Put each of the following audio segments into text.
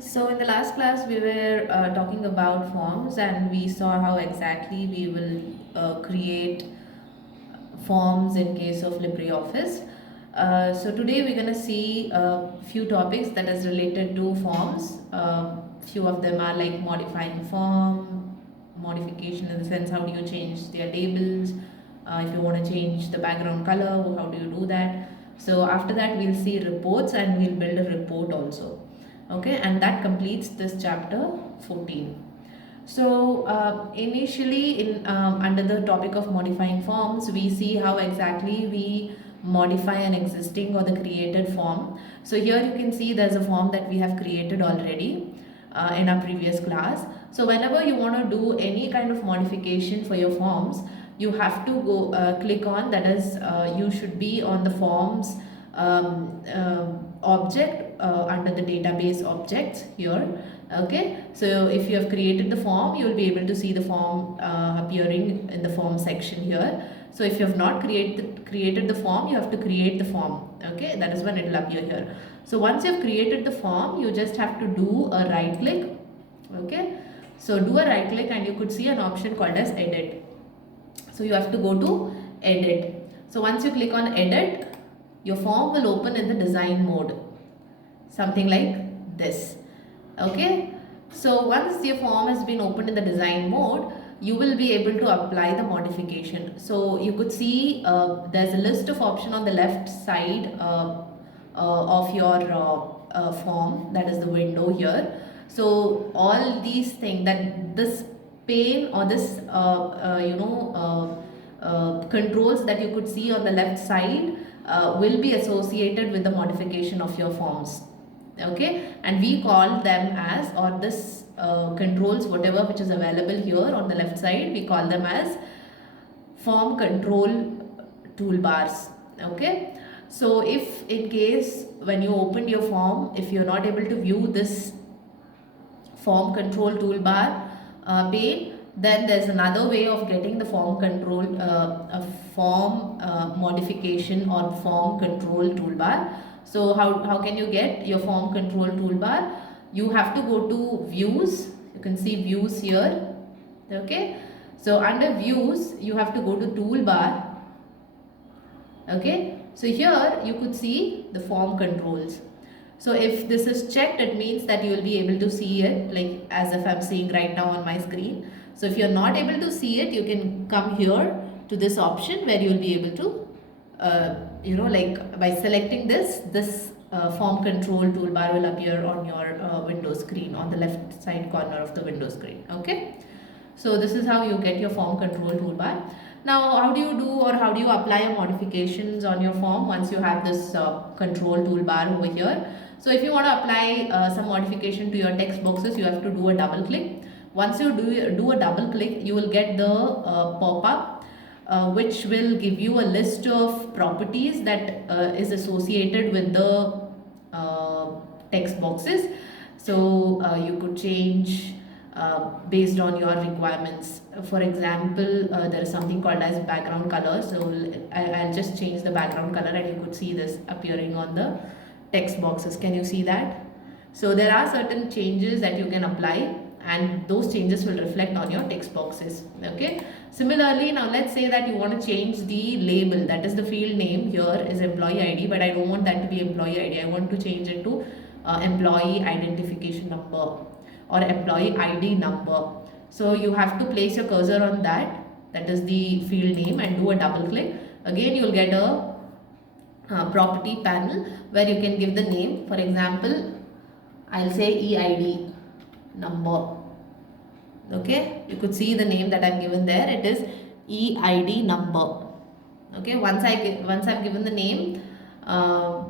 So in the last class we were talking about forms, and we saw how exactly we will create forms in case of LibreOffice. So today we're going to see a few topics that is related to forms. Few of them are like modifying form, modification in the sense how do you change their labels, if you want to change the background color, how do you do that. So after that we'll see reports and we'll build a report also. Okay, and that completes this chapter 14. So initially in under the topic of modifying forms, we see how exactly we modify an existing or the created form. So here you can see there's a form that we have created already in our previous class. So whenever you want to do any kind of modification for your forms, you have to go click on, that is you should be on the forms object under the database objects here. Okay, so if you have created the form, you will be able to see the form appearing in the form section here. So if you have not created the form, you have to create the form. Okay, that is when it will appear here. So once you have created the form, you just have to do a right click. Okay, so do a right click and you could see an option called as edit. So you have to go to edit. So once you click on edit, your form will open in the design mode, something like this. Okay, so once your form has been opened in the design mode, you will be able to apply the modification. So you could see there's a list of options on the left side of your form, that is the window here. So all these things, that this pane or this controls that you could see on the left side will be associated with the modification of your forms. Okay, and we call them as, or this controls whatever which is available here on the left side, we call them as form control toolbars. Okay, so if in case when you opened your form, if you're not able to view this form control toolbar pane, then there's another way of getting the form control form modification or form control toolbar. So how can you get your form control toolbar? You have to go to views. You can see views here. Okay, so under views you have to go to toolbar. Okay, so here you could see the form controls. So if this is checked, it means that you will be able to see it like as if I'm seeing right now on my screen. So if you're not able to see it, you can come here to this option where you will be able to like by selecting this form control toolbar will appear on your window screen, on the left side corner of the window screen. Okay, so this is how you get your form control toolbar. Now how do you do, or how do you apply modifications on your form once you have this control toolbar over here? So if you want to apply some modification to your text boxes, you have to do a double click. Once you do a double click, you will get the pop-up which will give you a list of properties that is associated with the text boxes. So you could change based on your requirements. For example, there is something called as background color. So I'll just change the background color and you could see this appearing on the text boxes. Can you see that? So there are certain changes that you can apply and those changes will reflect on your text boxes. Okay, similarly, now let's say that you want to change the label, that is the field name here is employee ID, but I don't want that to be employee ID. I want to change it to employee identification number or employee ID number. So you have to place your cursor on that, that is the field name, and do a double click. Again you will get a property panel where you can give the name. For example, I'll say EID number. Okay, you could see the name that I've given there, it is EID number. Okay, once I've given the name,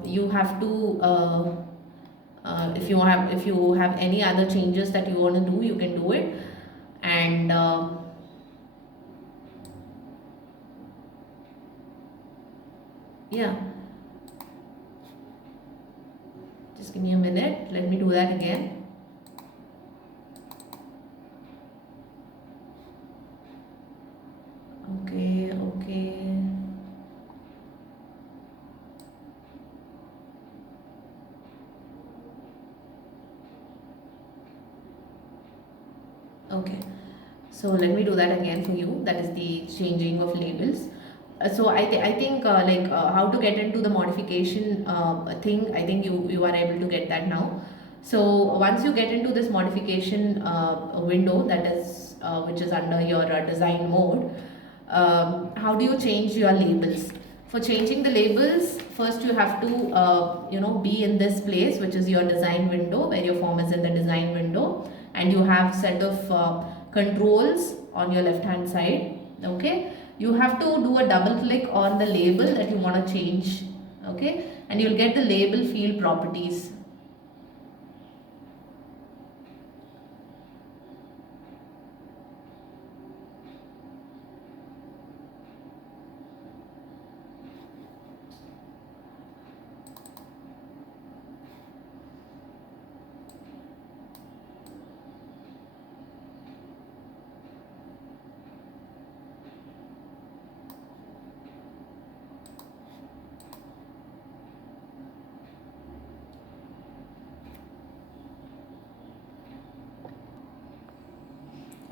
you have to if you have any other changes that you want to do, you can do it. And yeah, just give me a minute, let me do that again. Okay. Okay, so let me do that again for you. That is the changing of labels. I think how to get into the modification thing. I think you are able to get that now. So once you get into this modification window, that is which is under your design mode, how do you change your labels? For changing the labels, first you have to be in this place, which is your design window, where your form is in the design window, and you have set of controls on your left hand side. Okay, you have to do a double click on the label that you want to change. Okay, and you'll get the label field properties.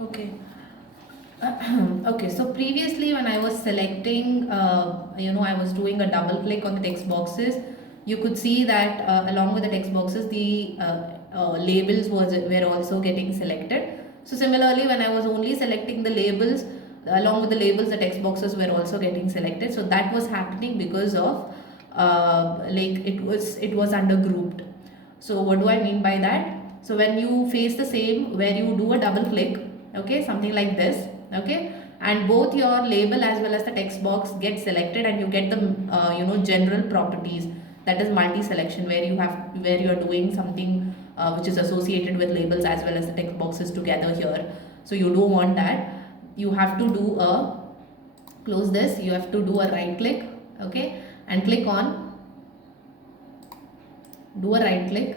Okay. Okay, so previously when I was selecting, I was doing a double click on the text boxes. You could see that along with the text boxes, the labels were also getting selected. So similarly, when I was only selecting the labels, along with the labels, the text boxes were also getting selected. So that was happening because of it was under grouped. So what do I mean by that? So when you face the same, where you do a double click, okay, something like this, okay, and both your label as well as the text box get selected, and you get the general properties, that is multi selection, where you are doing something which is associated with labels as well as the text boxes together here. So you don't want that. You have to do a close this, you have to do a right click, okay, and click on, do a right click,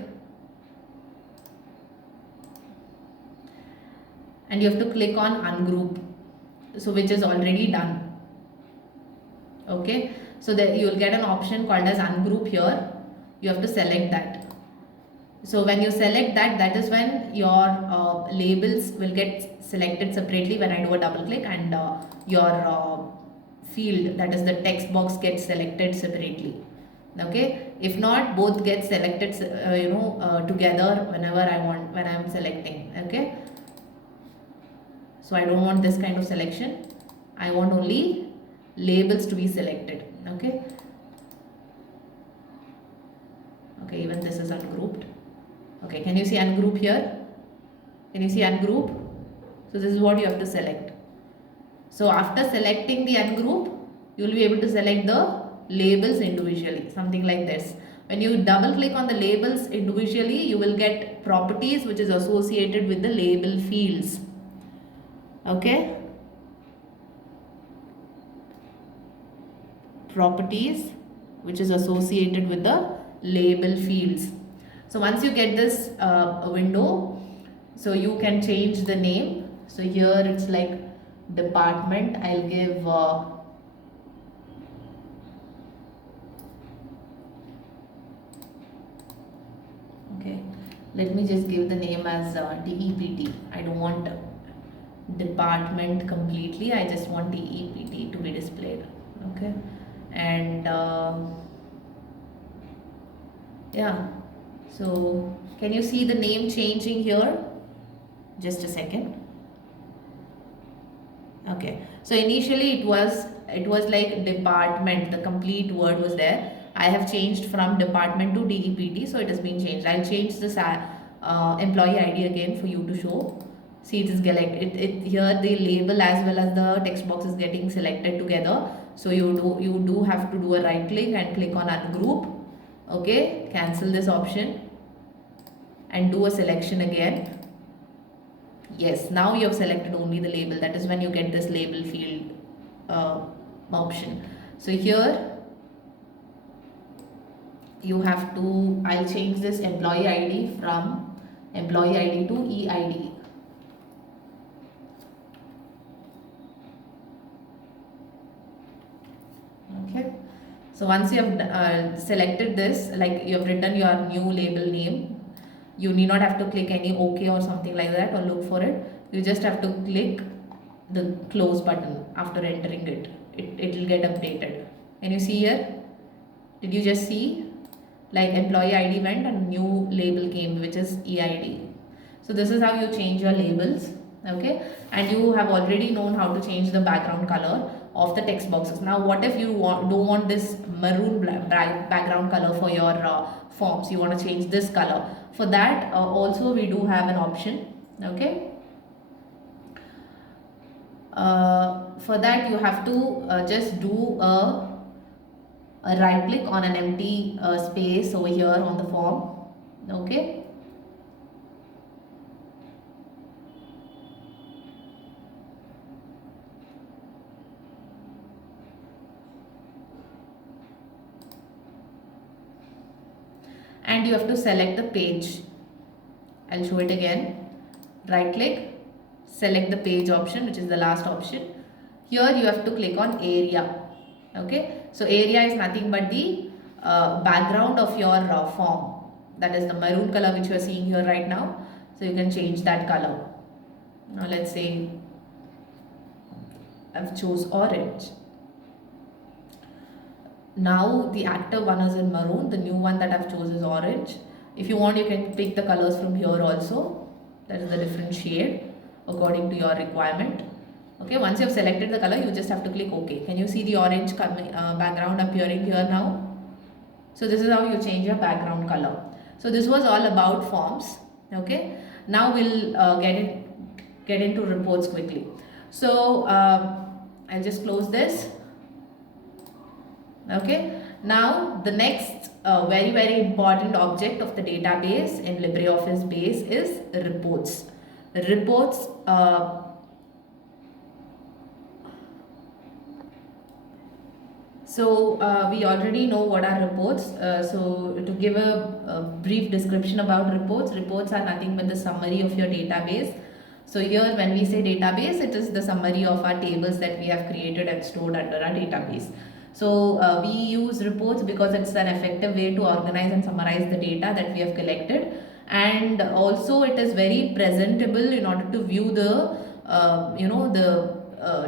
and you have to click on ungroup, so which is already done. Okay, so that you will get an option called as ungroup here. You have to select that. So when you select that, that is when your labels will get selected separately when I do a double click, and your field, that is the text box, gets selected separately. Okay, if not, both get selected together whenever I want, when I am selecting. Okay, so I don't want this kind of selection. I want only labels to be selected. Okay, okay, even this is ungrouped. Okay, can you see ungroup here? Can you see ungroup? So this is what you have to select. So after selecting the ungroup, you will be able to select the labels individually, something like this. When you double click on the labels individually, you will get properties which is associated with the label fields. Okay, properties which is associated with the label fields. So once you get this window, so you can change the name. So here it's like department. I'll give okay, let me just give the name as DEPT. I don't want department completely, I just want DEPT to be displayed. Okay, and yeah, so can you see the name changing here? Just a second. Okay, so initially it was like department, the complete word was there. I have changed from department to DEPT, so it has been changed. I'll change this employee ID again for you to show. See, it is here the label as well as the text box is getting selected together. So you do have to do a right click and click on ungroup. Okay, cancel this option and do a selection again. Yes, now you have selected only the label. That is when you get this label field option. So here you have to, I'll change this employee ID from employee ID to EID. Okay, so once you have selected this, like you have written your new label name, you need not have to click any OK or something like that or look for it. You just have to click the close button after entering it. It will get updated. Can you see here? Did you just see? Like employee ID went and new label came, which is EID. So this is how you change your labels. Okay, and you have already known how to change the background color of the text boxes. Now what if you don't want this maroon background color for your forms? You want to change this color. For that also we do have an option. Okay, for that you have to just do a right click on an empty space over here on the form. Okay, and you have to select the page. I'll show it again. Right click, select the page option, which is the last option. Here you have to click on area. Okay, so area is nothing but the background of your form. That is the maroon color which you are seeing here right now. So you can change that color. Now let's say I've chose orange. Now the active one is in maroon, the new one that I've chosen is orange. If you want, you can pick the colors from here also. That is the different shade according to your requirement. Okay, once you have selected the color, you just have to click OK. Can you see the orange background appearing here now? So this is how you change your background color. So this was all about forms. Okay, now we'll get into reports quickly. So I'll just close this. Okay, now the next very important object of the database in LibreOffice base is reports. Reports we already know what are reports. So to give a brief description about reports, reports are nothing but the summary of your database. So here when we say database, it is the summary of our tables that we have created and stored under our database. So we use reports because it's an effective way to organize and summarize the data that we have collected, and also it is very presentable in order to view the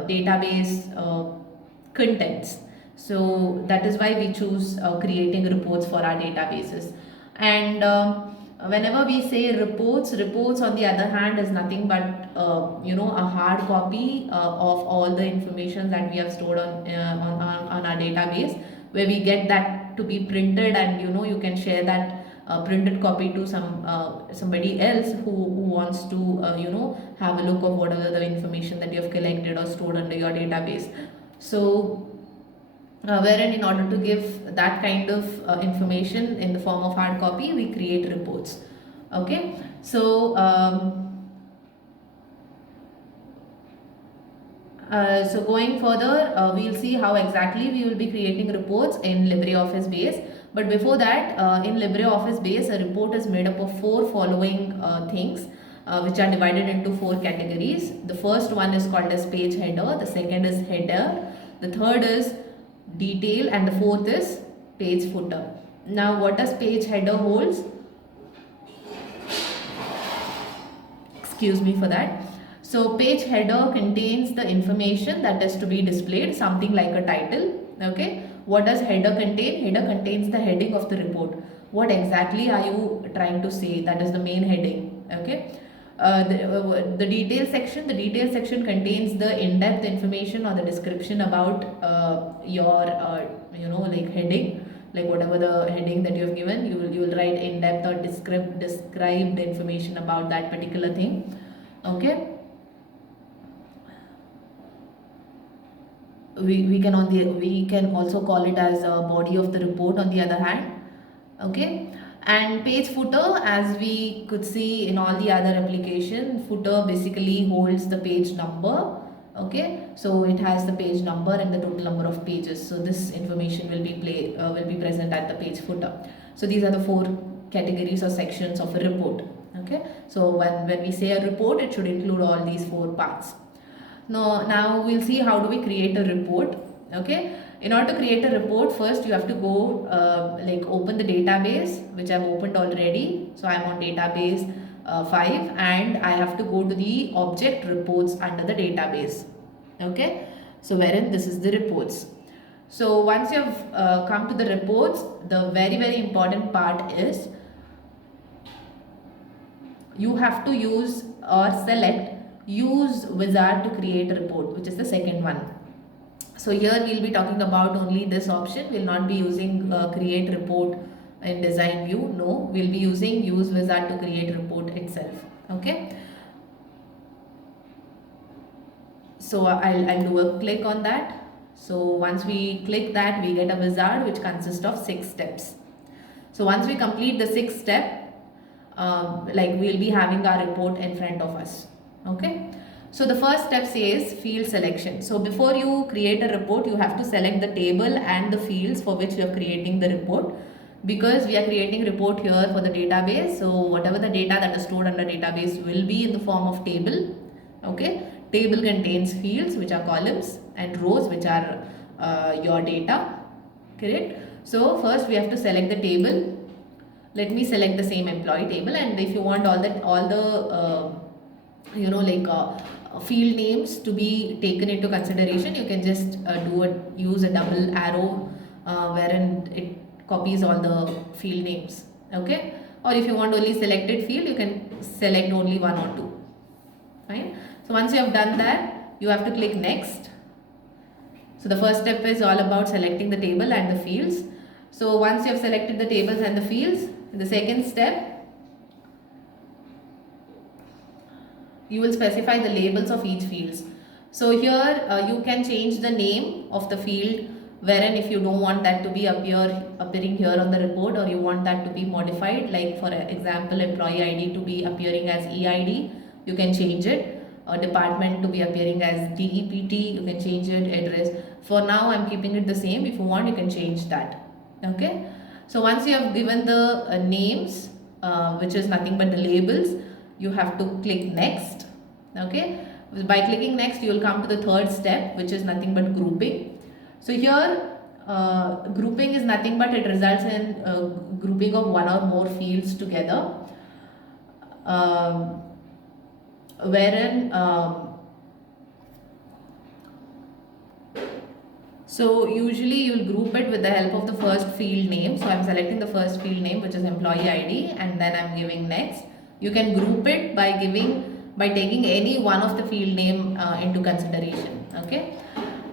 database contents. So that is why we choose creating reports for our databases. And whenever we say reports on the other hand is nothing but a hard copy of all the information that we have stored on our database, where we get that to be printed, and you can share that printed copy to somebody else who wants to have a look of whatever the information that you have collected or stored under your database. So wherein in order to give that kind of information in the form of hard copy, we create reports. Okay, so so going further, we'll see how exactly we will be creating reports in LibreOffice base. But before that, in LibreOffice base, a report is made up of four following things, which are divided into four categories. The first one is called as page header, the second is header, the third is detail, and the fourth is page footer. Now what does page header holds? Excuse me for that. So page header contains the information that is to be displayed, something like a title. Okay, what does header contain? Header contains the heading of the report. What exactly are you trying to say? That is the main heading. Okay, the detail section contains the in-depth information or the description about your like heading, like whatever the heading that you have given, you will write in-depth or described information about that particular thing. Okay, we can also call it as a body of the report on the other hand. Okay, and page footer, as we could see in all the other application, footer basically holds the page number. Okay, so it has the page number and the total number of pages. So this information will be present at the page footer. So these are the four categories or sections of a report. Okay, so when we say a report, it should include all these four parts. Now we'll see how do we create a report. Okay, In order to create a report, first you have to go open the database, which I've opened already. So I'm on database 5, and I have to go to the object reports under the database. Okay, so wherein this is the reports. So once you have come to the reports, the very important part is you have to use or select use wizard to create a report, which is the second one. So here we'll be talking about only this option. We'll not be using create report in design view. No, we'll be using use wizard to create report itself. Okay. So I'll do a click on that. So once we click that, we get a wizard which consists of 6 steps. So once we complete the 6th step, we'll be having our report in front of us. Okay. So the first step says field selection. So before you create a report, you have to select the table and the fields for which you are creating the report, because we are creating report here for the database. So whatever the data that is stored under database will be in the form of table. Okay. Table contains fields, which are columns, and rows, which are your data. Correct. So first we have to select the table. Let me select the same employee table, and if you want all the field names to be taken into consideration, you can just use a double arrow wherein it copies all the field names. Okay. Or if you want only selected field, you can select only 1 or 2. Fine. So once you have done that, you have to click next. So the first step is all about selecting the table and the fields. So once you have selected the tables and the fields, in the second step, you will specify the labels of each fields. So here you can change the name of the field, wherein if you don't want that to be appearing here on the report, or you want that to be modified, like for example employee ID to be appearing as EID, you can change it. Department to be appearing as DEPT, you can change it. Address, for now I'm keeping it the same. If you want, you can change that. Okay. So once you have given the names, which is nothing but the labels, you have to click next. Okay. By clicking next, you will come to the third step, which is nothing but grouping. So here grouping is nothing but it results in grouping of one or more fields together, wherein so usually you will group it with the help of the first field name. So I'm selecting the first field name, which is employee ID, and then I'm giving next. You can group it by taking any one of the field name into consideration. Okay.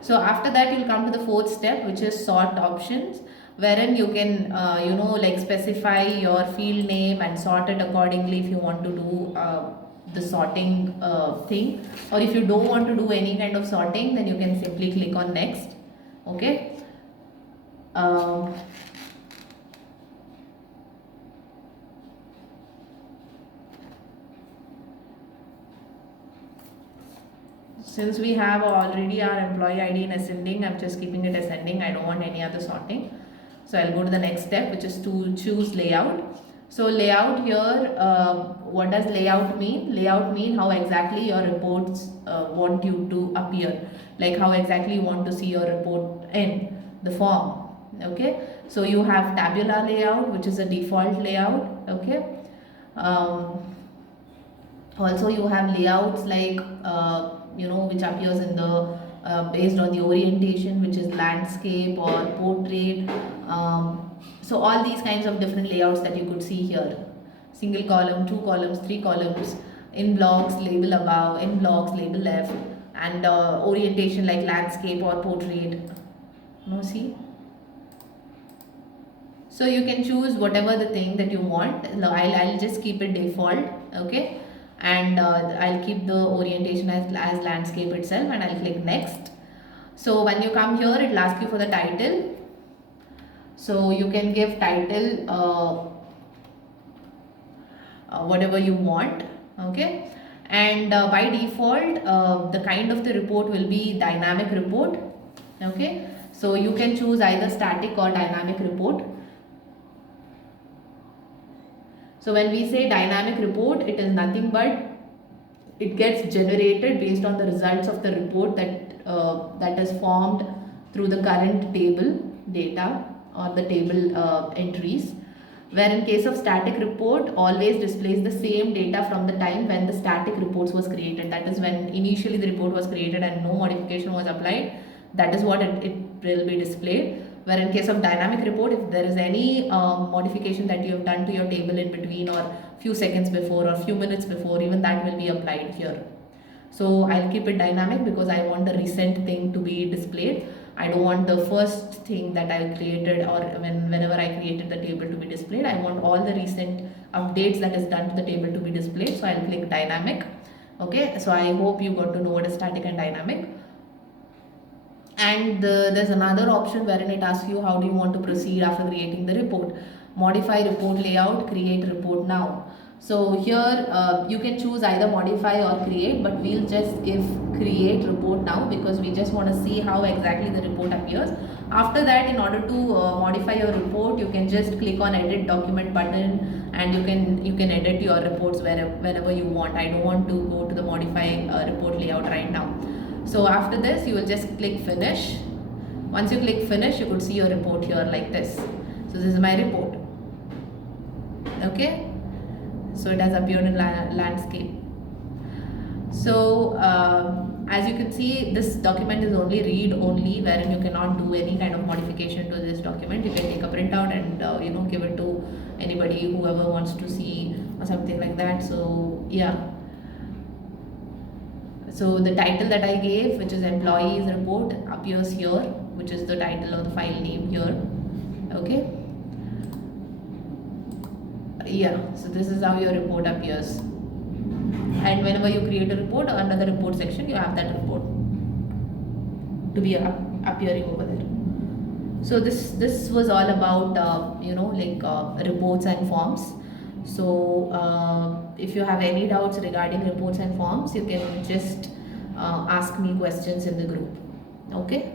So after that, you'll come to the fourth step, which is sort options, wherein you can specify your field name and sort it accordingly if you want to do the sorting thing, or if you don't want to do any kind of sorting, then you can simply click on next. Okay. Since we have already our employee ID in ascending, I'm just keeping it ascending. I don't want any other sorting. So I'll go to the next step, which is to choose layout. So layout here, what does layout mean? Layout mean how exactly your reports want you to appear, like how exactly you want to see your report in the form. Okay. So you have tabular layout, which is a default layout. Okay. Also you have layouts like which appears in the based on the orientation, which is landscape or portrait. So all these kinds of different layouts that you could see here: single column, 2 columns, 3 columns, in blocks, label above, in blocks, label left, and orientation like landscape or portrait. See. So you can choose whatever the thing that you want. I'll just keep it default. Okay. And I'll keep the orientation as landscape itself, and I'll click next. So when you come here, it will ask you for the title. So you can give title whatever you want. Okay. And by default, the kind of the report will be dynamic report. Okay. So you can choose either static or dynamic report. So when we say dynamic report, it is nothing but it gets generated based on the results of the report that is formed through the current table data or the table entries, where in case of static report always displays the same data from the time when the static reports was created, that is when initially the report was created and no modification was applied, that is what it will be displayed. Where in case of dynamic report, if there is any modification that you have done to your table in between or few seconds before or few minutes before, even that will be applied here. So I'll keep it dynamic because I want the recent thing to be displayed. I don't want the first thing that I created or whenever I created the table to be displayed. I want all the recent updates that is done to the table to be displayed. So I'll click dynamic. Okay, so I hope you got to know what is static and dynamic. And there's another option wherein it asks you how do you want to proceed after creating the report. Modify report layout, create report now. So here you can choose either modify or create, but we'll just give create report now because we just want to see how exactly the report appears. After that, in order to modify your report, you can just click on edit document button and you can edit your reports whenever you want. I don't want to go to the modify report layout right now. So after this, you will just click finish. Once you click finish, you could see your report here like this. So this is my report. Okay. So it has appeared in landscape. So as you can see, this document is only read only, wherein you cannot do any kind of modification to this document. You can take a printout and give it to anybody whoever wants to see or something like that. So yeah. So the title that I gave, which is employees report, appears here, which is the title of the file name here. Okay. Yeah, so this is how your report appears. And whenever you create a report, under the report section, you have that report to be appearing over there. So this was all about reports and forms. So if you have any doubts regarding reports and forms, you can just ask me questions in the group. Okay.